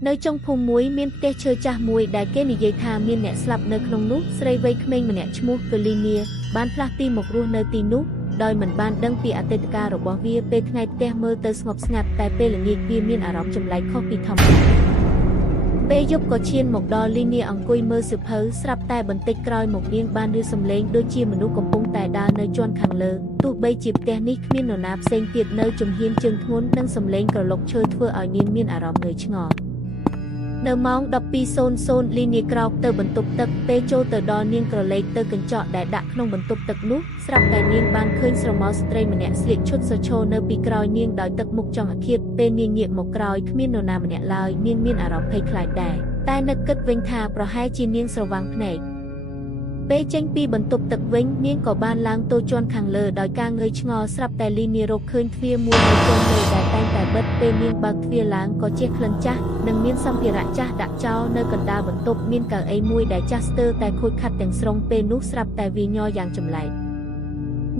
nơi trong phùng muối miên tê chơi cha muối đại kế nị dây thà miên nẹ slap nơiក្នុងនោះស្រីវ័យក្មេងម្នាក់ឈ្មោះកលីនីបានផ្លាស់ទីមករស់នៅទីនោះដោយមិនបានដឹងពីអតីតកាលរបស់វាពេលថ្ងៃផ្ទះមើលទៅស្ងប់ស្ងាត់តែពេលល្ងាចវាមានអារម្មណ៍ចម្លែកខុសពីធម្មតាពេលយប់ក៏ឈានមកដល់លីនីអង្គុយមើលសៀវភៅស្រាប់តែបន្តិចក្រោយមកនាងបានឮសំឡេងដូចជាមនុស្សកំពុងតែដើរនៅជាន់ខាងលើទោះបីជាផ្ទះនេះគ្មាននរណាផ្សេងទៀតនៅជំហានជើងធ្ងន់និងសំឡេងក្រឡុកឈើធ្វើឲ្យនាងមានអារម្មណ៍ងឿឆ្ងល់នៅម៉ោង 12:00 លីនីក្រោកទៅបន្ទប់ទឹកពេលចូលទៅដល់នាងក្រឡេកទៅកញ្ចក់ដែលដាក់ក្នុងបន្ទប់ទឹកនោះស្រាប់តែនាងបានឃើញស្រមោលស្ត្រីម្នាក់ស្លៀកឈុតសឈរនៅពីក្រោយនាងដោយទឹកមុខចង់អាឃាតពេលនាងងាកមកក្រោយគ្មាននរណាម្នាក់ឡើយនាងមានអារម្មណ៍ភ័យខ្លាចដែរតែនឹកគិតវិញថាប្រហែលជានាងស្រវាំងភ្នែកពេលចេញពីបន្ទប់ទឹកវិញនាងក៏បានឡើងទៅជាន់ខាងលើដោយការងើយឆ្ងល់ស្រាប់តែលីនីរកឃើញទ្វារមួយនៅជុំលើដែលតែងតែបិទពេលនាងបើកទ្វារឡើងក៏ជះក្លិនចាស់និងមានសម្ភារៈចាស់ដាក់ចោលនៅកណ្ដាលបន្ទប់មានកៅអីមួយដែលចាស់ស្ទើរតែខូចខាត់ទាំងស្រុងពេលនោះស្រាប់តែវាញ័រយ៉ាងចម្លែក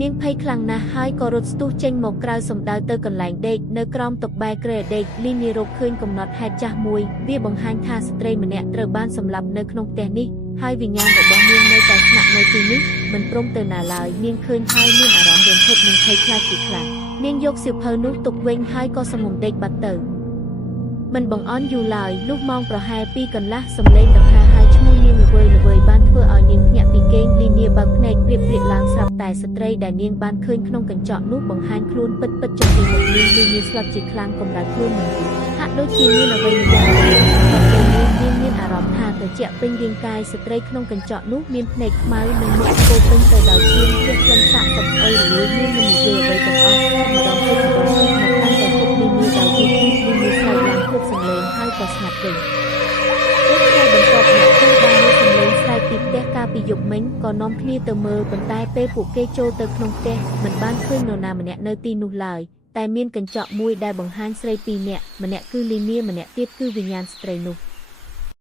នាងភ័យខ្លាំងណាស់ហើយក៏រត់ស្ទុះចេញមកក្រៅសំដៅទៅកន្លែងដេកនៅក្រោមតុបែគ្រែដេកលីនីរកឃើញកំណត់ហេតុចាស់មួយវាបង្ហាញថាស្ត្រីម្នាក់ត្រូវបានសម្លាប់នៅក្នុងផ្ទះនេះហើយវិញ្ញាណរបស់នាងនៅតែស្នាក់នៅទីនេះមិនព្រមទៅណាឡើយនាងឃើញហើយមានអារម្មណ៍រន្ធត់និងភ័យខ្លាចជាខ្លាំងនាងយកសៀវភៅនោះទុកវិញហើយក៏សម្ងំដេកបាត់ទៅមិនបង្អន់យូរឡើយលុះម៉ោងប្រហែល 2 កន្លះសំឡេងដង្ហាហើយឈ្មោះនាងល្វើយបានធ្វើឲ្យនាងភ្ញាក់ពីគេងលីនីបើកភ្នែកព្រាបឡើងស្រាប់តែស្ត្រីដែលនាងបានឃើញក្នុងកញ្ចក់នោះបង្ហាញខ្លួនពិតចំពីមុខនាងលីនីស្លាប់ជាខ្លាំងកម្ដៅខ្លួនមិនយូរហាក់ដូចជាមានអ្វីម្យ៉ាងតែពេលនាងមានអារម្មណ៍ថាត្រជាក់ពេញរាងកាយស្ត្រីក្នុងកញ្ចក់នោះមានភ្នែកខ្មៅនិងមុខពោពេញទៅដោយឈាមជះក្លិនសាកសពអុយរលួយនាងមិននិយាយអ្វីទាំងអស់ម្ដងទៅម្ដងមកកាន់តែពុកលីនីដែលយឺតលីនីស្រែកឡើងគ្រប់សំឡេងហើយក៏ស្ងាត់ទៅពេលថ្ងៃបន្ទាប់អ្នកភូមិបានមានសំឡេងស្រែកពីផ្ទះកាលពីយប់មិញក៏នាំគ្នាទៅមើលប៉ុន្តែពេលពួកគេចូលទៅក្នុងផ្ទះមិនបានឃើញនរណាម្នាក់នៅទីនោះឡើយតែមានកញ្ចក់មួយដែលបង្ហាញស្រីពីរនាក់ម្នាក់គឺលីនីម្នាក់ទៀតគឺវិញ្ញាណស្ត្រីនោះ